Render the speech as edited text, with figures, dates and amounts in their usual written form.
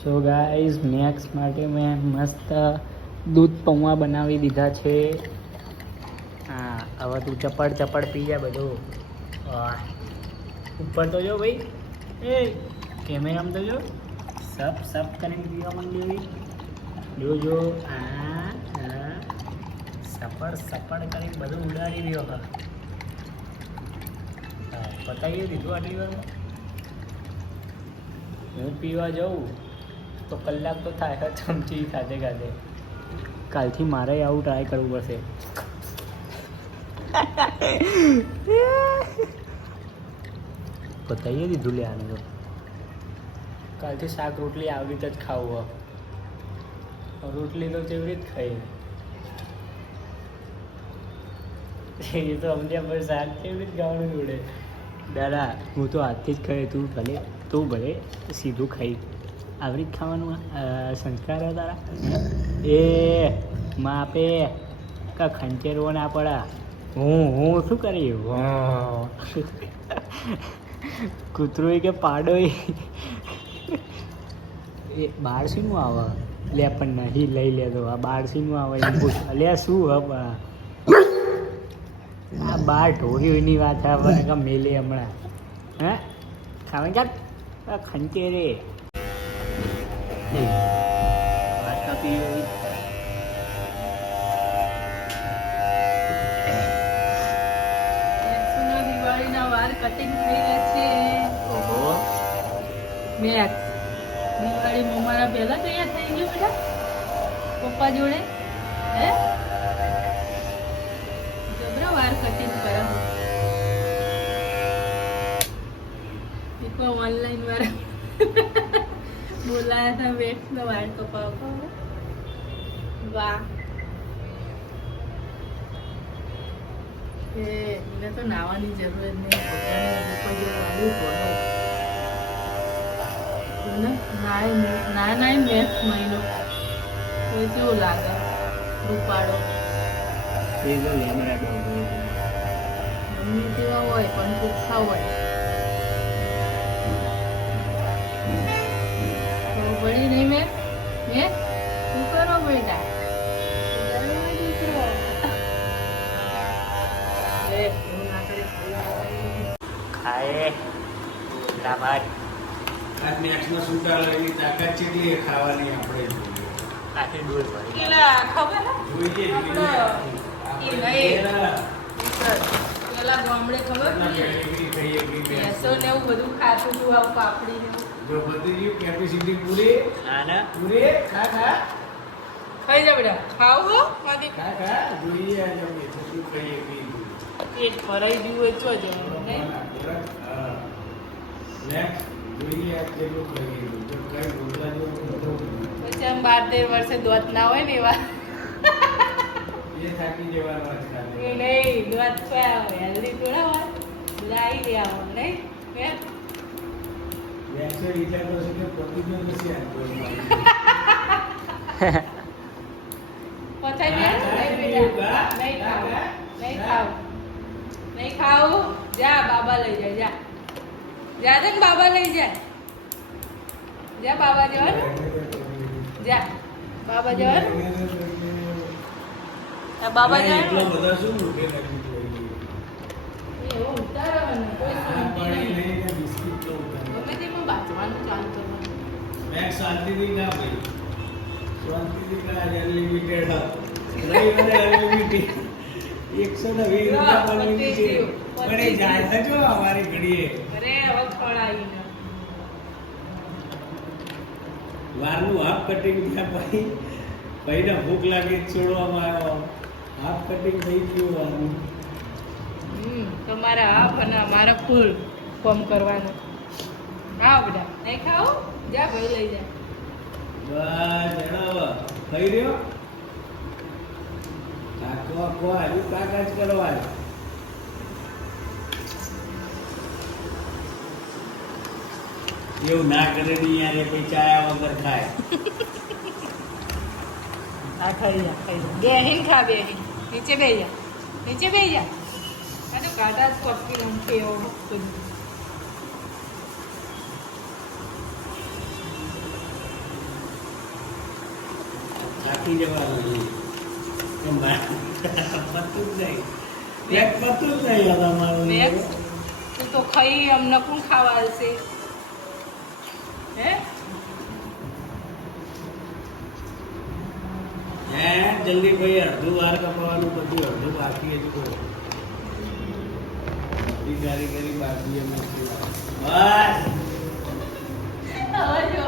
So guys max માટે મેં મસ્ત દૂધ પૌવા બનાવી દીધા છે. હા, હવે તું ચપડ ચપડ પી જા બધું. વાહ, ઉપર તો જો ભાઈ, એ કેમેરામાં તો જો સપ સપ કરીને પીવા માંડી. જો આ સપડ સપડ કરીને બધું ઉડાડી રહ્યો. હા, પતાવી દીધું આટલી વારમાં. હું પીવા જાઉં તો કલાક તો થાય ચમચી ખાતે ખાતે. કાલથી મારે આવું ટ્રાય કરવું પડશે. પતાવીએ દીધું લે આને તો. કાલથી શાક રોટલી આવી રીતે જ ખાવું. રોટલી તો કેવી રીતે ખાઈ એ તો સમજ્યા, પણ શાક કેવી રીતે ખાવાનું જોડે. દાદા હું તો હાથથી જ ખાઈ, તું ભલે સીધું ખાઈ. આવી રીતે ખાવાનું સંસ્કાર તારા. એ માપે કા ખંચેરવો ના પડા. હું શું કરી કૂતરું કે પાડો એ બારસીનું આવે લે, પણ નહીં લઈ લેતો. આ બારસીનું આવે એમ પૂછ લે શું હવે આ બાર ઢોરીઓની વાત આવે મેલે હમણાં. હે ખાવા ચાલ ખંચેરે વાત કાપી. કટિંગ થઈ રહ્યા છે. ઓહો, મેક્સ દિવાળીમાં મારા પહેલા તૈયાર થઈ ગયો બેટા પપ્પા જોડે. હે જબરા વાર કટિંગ કરે. દીપા ઓનલાઈન વાળા બોલાયા હતા મેક્સનો વાર કપાવવા. વાહ, એને તો નાવાની જરૂર જ નહીં. નાય મેક્સ મહિનો તો કેવું લાગે રૂપાડો. મમ્મી જેવા હોય પણ ચોખ્ખા હોય. તો ભણી નહીં મેં શું કરો બેટા? ખાય લાભાર મેક્સમાં સુટાર એની તાકાત કેટલી ખાવાની આપણે આખી ડોલ ભરી. પેલા ખબર પેલા ગામડે ખબર ભેંસો ને એવું બધું ખાતું હતું. આવું પાપડી ને જો બધી કેપેસિટી પૂરી આના પૂરી ખા ખાઈ જા બેટા. ખાવું ખા જોઈએ આજે અમે થોડું ખાઈએ પીએ. પેટ ભરાઈ ગયું હોય તો જ જોઈએ આ કેટલું ખાઈએ તો કઈ બોલવા જેવું પછી આમ 12-13 વર્ષે દોત ના હોય ને એવા એ થાકી જવાનો ખાલી એ નહીં દોત કયા હોય હેલ્ધી થોડા હોય. બધા આવી ગયા હોય નહીં મેં વેક્સે વિચાર કરશે કે પ્રતિજ્ઞા નથી આપતો. પચાઈ નહીં ખાવ નહીં ખાવું. જા બાબા લઈ જાય. જા જા ને બાબા લઈ જાય. જા બાબા જવાનું. જા બાબા જવાનું. બાબા એટલો જવાનું બધા શું મૂકે નથી એવો ઉતારવાનું કોઈ પાણી નહીં. લઈને બિસ્કિટ તો ગમે તેમાં બાંધવાનું ચાલુ કરવાનું. મેં શાંતિથી ના ભાઈ શાંતિથી ના અનલિમિટેડ રવિવારે અનલિમિટેડ 120 રૂપિયા પણ પણ એ જાય જો અમારી ઘડીએ અરે હવે ખવડાવીને વારનું હાફ કટિંગ થયા ભાઈને ભૂખ લાગી છોડવામાં આવ્યો. હાફ કટિંગ થઈ ગયું વારનું. તમારા હાફ અને અમારા ફૂલ ફોર્મ કરવાનું. હા બેટા નહીં ખાઓ. જા ભાઈ લઈ જા. બસ જણાવો થઈ રહ્યો કાકો હજુ કાકા જ કરવા એવું ના કરે નહીં યાર. કોઈ ચાયા વગર ખાય. આ ખાઈ જા બેહીન ખા બેહીન. નીચે બેહી જા. નીચે બેહી જા. આ તો કાઢા જ પપ્પી રમશે એવો બધું. થાકી જવાનું એમ પતું જ નહીં પેટ પતું જ નહીં હવે અમારું મેક્સ તું તો ખાઈ અમને કોણ ખાવા હશે હે હે જલ્દી ભાઈ અડધું વાર કપાવાનું બધું અડધું બાકી હતું બધી કારીગરી બાકી એમ બસ હવે જો